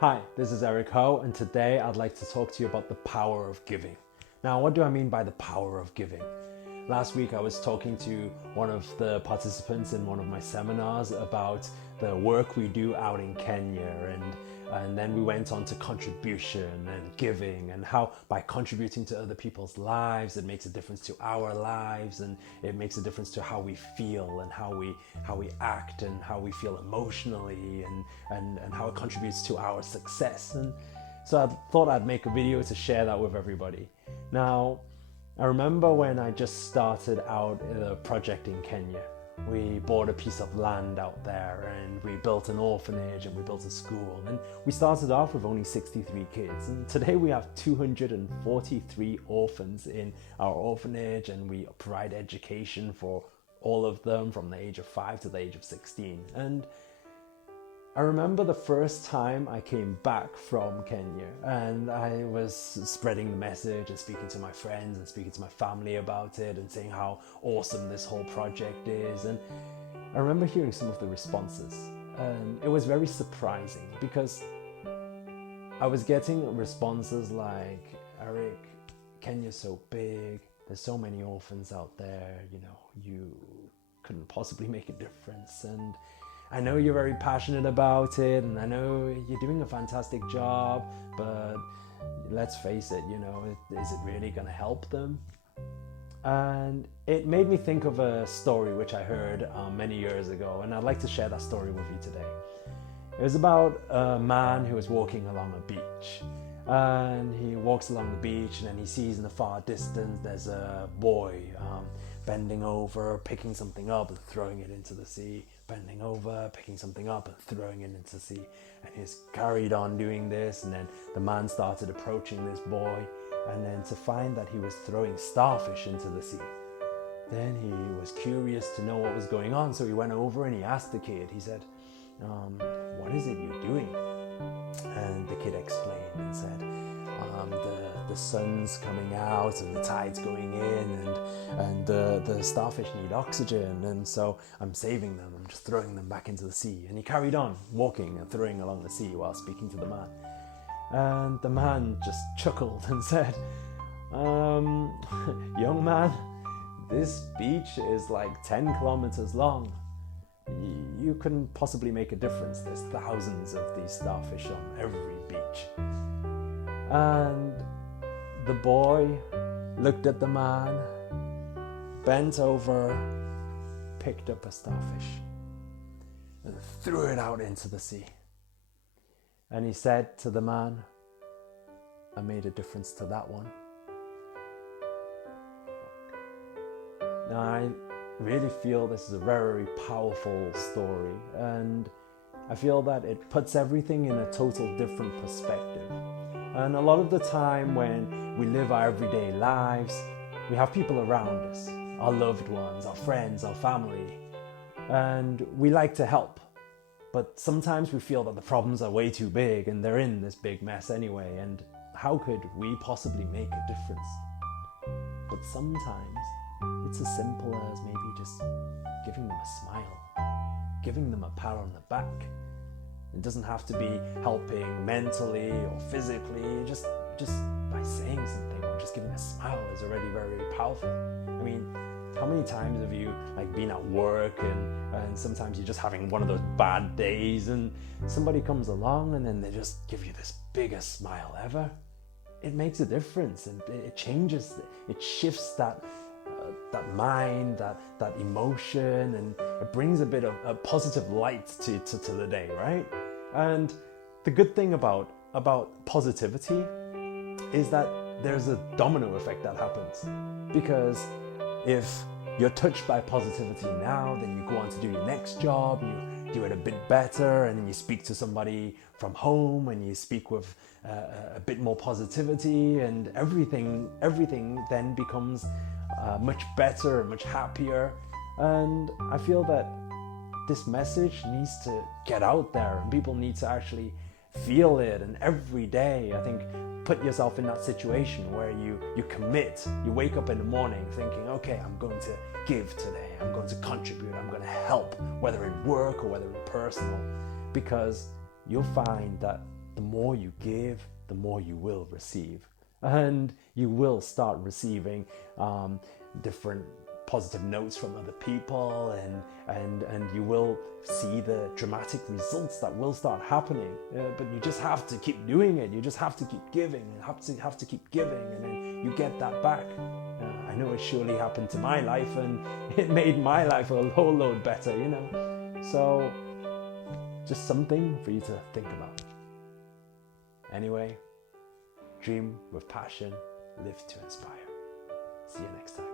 Hi, this is Eric Ho, and today I'd like to talk to you about the power of giving. Now, what do I mean by the power of giving? Last week I was talking to one of the participants in one of my seminars about the work we do out in Kenya, and then we went on to contribution and giving, and how by contributing to other people's lives it makes a difference to our lives, and it makes a difference to how we feel and how we act and how we feel emotionally, and how it contributes to our success. And so I thought I'd make a video to share that with everybody. Now, I remember when I just started out a project in Kenya. We bought a piece of land out there and we built an orphanage and we built a school, and we started off with only 63 kids, and today we have 243 orphans in our orphanage, and we provide education for all of them from the age of 5 to the age of 16. And I remember the first time I came back from Kenya and I was spreading the message and speaking to my friends and speaking to my family about it and saying how awesome this whole project is. And I remember hearing some of the responses, and it was very surprising because I was getting responses like, Eric, Kenya's so big, there's so many orphans out there, you couldn't possibly make a difference, and I know you're very passionate about it, and I know you're doing a fantastic job, but let's face it, is it really going to help them? And it made me think of a story which I heard many years ago, and I'd like to share that story with you today. It was about a man who was walking along a beach, and he walks along the beach, and then he sees in the far distance there's a boy bending over, picking something up and throwing it into the sea, bending over, picking something up and throwing it into the sea. And he's carried on doing this, and then the man started approaching this boy, and then to find that he was throwing starfish into the sea. Then he was curious to know what was going on, so he went over and he asked the kid, he said, what is it you're doing? And the kid explained and said, the sun's coming out and the tide's going in, and the starfish need oxygen, and so I'm saving them, I'm just throwing them back into the sea. And he carried on walking and throwing along the sea while speaking to the man. And the man just chuckled and said, young man, this beach is like 10 kilometers long. You couldn't possibly make a difference. There's thousands of these starfish on every beach. And the boy looked at the man, bent over, picked up a starfish, and threw it out into the sea. And he said to the man, I made a difference to that one. Now, I really feel this is a very powerful story, and I feel that it puts everything in a total different perspective. And a lot of the time when we live our everyday lives, we have people around us, our loved ones, our friends, our family, and we like to help. But sometimes we feel that the problems are way too big and they're in this big mess anyway, and how could we possibly make a difference? But sometimes it's as simple as maybe just giving them a smile, giving them a pat on the back. It doesn't have to be helping mentally or physically, just by saying something or just giving a smile is already very, very powerful. I mean, how many times have you been at work and sometimes you're just having one of those bad days and somebody comes along and then they just give you this biggest smile ever? It makes a difference, and it changes, it shifts that mind, that emotion, and it brings a bit of a positive light to the day, right? And the good thing about positivity is that there's a domino effect that happens, because if you're touched by positivity now, then you go on to do your next job, you do it a bit better, and then you speak to somebody from home and you speak with a bit more positivity, and everything then becomes much better, much happier. And I feel that this message needs to get out there, and people need to actually feel it. And every day, I think, put yourself in that situation where you commit, you wake up in the morning thinking, okay, I'm going to give today, I'm going to contribute, I'm going to help, whether in work or whether in personal, because you'll find that the more you give, the more you will receive. And you will start receiving different positive notes from other people, and you will see the dramatic results that will start happening. But you just have to keep doing it. You just have to keep giving and have to keep giving, and then you get that back. I know it surely happened to my life, and it made my life a whole load better, you know. So just something for you to think about. Anyway, dream with passion, live to inspire. See you next time.